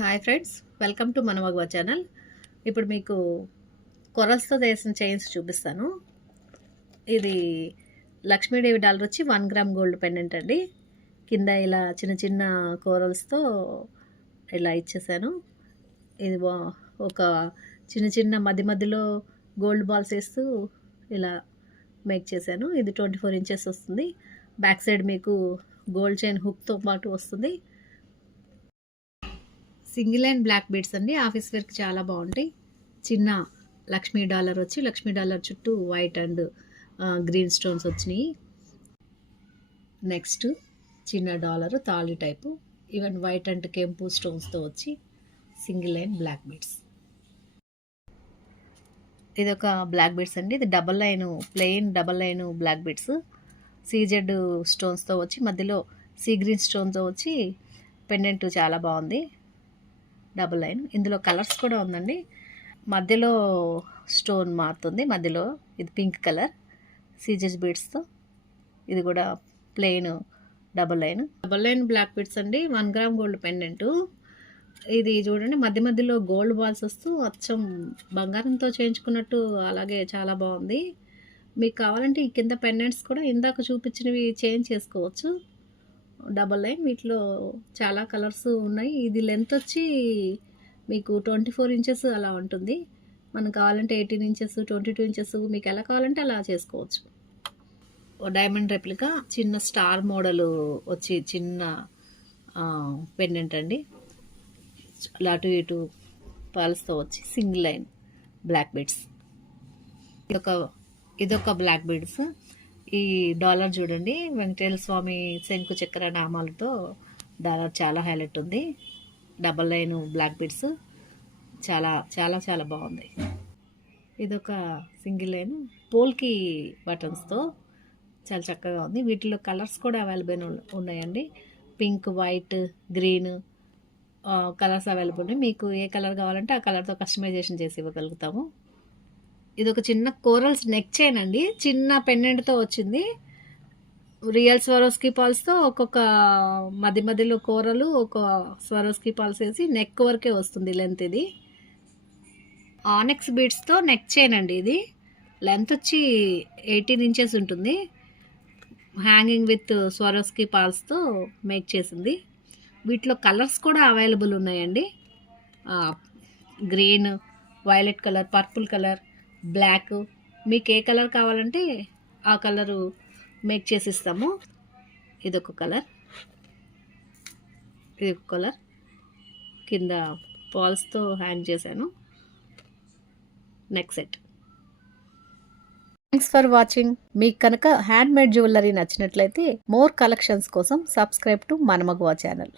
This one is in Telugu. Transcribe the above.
హాయ్ ఫ్రెండ్స్, వెల్కమ్ టు మన మగువ ఛానల్. ఇప్పుడు మీకు కొరల్స్తో చేసిన చైన్స్ చూపిస్తాను. ఇది లక్ష్మీదేవి డాలర్ వచ్చి 1 గ్రామ్ గోల్డ్ పెండెంట్ అండి. కింద ఇలా చిన్న చిన్న కోరల్స్తో ఇలా ఇచ్చేసాను. ఇది ఒక చిన్న చిన్న మధ్య మధ్యలో గోల్డ్ బాల్స్ వేస్తూ ఇలా మేక్ చేశాను. ఇది 24 ఇంచెస్ వస్తుంది. బ్యాక్ సైడ్ మీకు గోల్డ్ చైన్ హుక్తో పాటు వస్తుంది. సింగిల్ అండ్ బ్లాక్ బీడ్స్ అండి. ఆఫీస్ వేర్కి చాలా బాగుంటాయి. చిన్న లక్ష్మీ డాలర్ వచ్చి లక్ష్మీ డాలర్ చుట్టూ వైట్ అండ్ గ్రీన్ స్టోన్స్ వచ్చినాయి. నెక్స్ట్ చిన్న డాలర్ తాళి టైపు, ఈవెన్ వైట్ అండ్ కెంపు స్టోన్స్తో వచ్చి సింగిల్ లైన్ బ్లాక్ బీడ్స్. ఇది ఒక బ్లాక్ బీడ్స్ అండి. ఇది double line, plain double line black beads. CZ స్టోన్స్తో వచ్చి మధ్యలో సీ గ్రీన్ స్టోన్తో వచ్చి పెండెంట్ చాలా బాగుంది. Double line. ఇందులో కలర్స్ కూడా ఉందండి. మధ్యలో స్టోన్ మారుతుంది. మధ్యలో ఇది పింక్ కలర్ సీజెస్ బీడ్స్తో. ఇది కూడా plain double line black beads అండి. 1 గ్రామ్ గోల్డ్ పెండెంట్. ఇది చూడండి, మధ్య మధ్యలో గోల్డ్ బాల్స్ వస్తూ అచ్చం బంగారంతో చేయించుకున్నట్టు అలాగే చాలా బాగుంది. మీకు కావాలంటే ఈ కింద పెండెంట్స్ కూడా ఇందాక చూపించినవి చేంజ్ చేసుకోవచ్చు. డబల్ లైన్, వీటిలో చాలా కలర్స్ ఉన్నాయి. ఇది లెంత్ వచ్చి మీకు 24 ఇంచెస్ అలా ఉంటుంది. మనకు కావాలంటే 18 ఇంచెస్, 22 ఇంచెస్, మీకు ఎలా కావాలంటే అలా చేసుకోవచ్చు. డైమండ్ రెప్లికా చిన్న స్టార్ మోడల్ వచ్చి చిన్న పెండెంట్ అండి. అటు ఇటు పర్ల్స్తో వచ్చి సింగిల్ లైన్ బ్లాక్ బీడ్స్. ఇదొక బ్లాక్ బీడ్స్. ఈ డాలర్ చూడండి, వెంకటేశ్వర స్వామి శంకు చక్ర నామాలతో డాలర్ చాలా హైలైట్ ఉంది. డబల్ లైన్ బ్లాక్ బీడ్స్ చాలా చాలా చాలా బాగుంది. ఇదొక సింగిల్ లైన్ పోల్కి బటన్స్తో చాలా చక్కగా ఉంది. వీటిలో కలర్స్ కూడా అవైలబుల్ ఉన్నాయండి. Pink, white, green colours available ఉన్నాయి. మీకు ఏ కలర్ కావాలంటే ఆ కలర్తో కస్టమైజేషన్ చేసి ఇవ్వగలుగుతాము. ఇది ఒక చిన్న కోరల్స్ నెక్ చైన్ అండి. చిన్న పెండెంట్తో వచ్చింది. రియల్ స్వరోస్కీ పాల్స్తో ఒక్కొక్క మధ్య మధ్యలో కూరలు, ఒక స్వరోస్కీ పాల్స్ వేసి నెక్ వరకే వస్తుంది లెంత్. ఇది ఆనెక్స్ బీడ్స్తో నెక్ చైన్ అండి. ఇది లెంత్ వచ్చి 18 ఇంచెస్ ఉంటుంది. హ్యాంగింగ్ విత్ స్వరోస్కీ పాల్స్తో మేక్ చేసింది. వీటిలో కలర్స్ కూడా అవైలబుల్ ఉన్నాయండి. Green, violet colour, purple colour, black, మీకు ఏ కలర్ కావాలంటే ఆ కలరు మేక్ చేసి ఇస్తాము. ఇదొక కలర్, ఇదొక కలర్. కింద పాల్స్తో హ్యాంగ్ చేశాను. Neck set. Thanks for watching. మీకు కనుక హ్యాండ్ మేడ్ జ్యువెలరీ నచ్చినట్లయితే మోర్ కలెక్షన్స్ కోసం సబ్స్క్రైబ్ టు మన మగువ ఛానల్.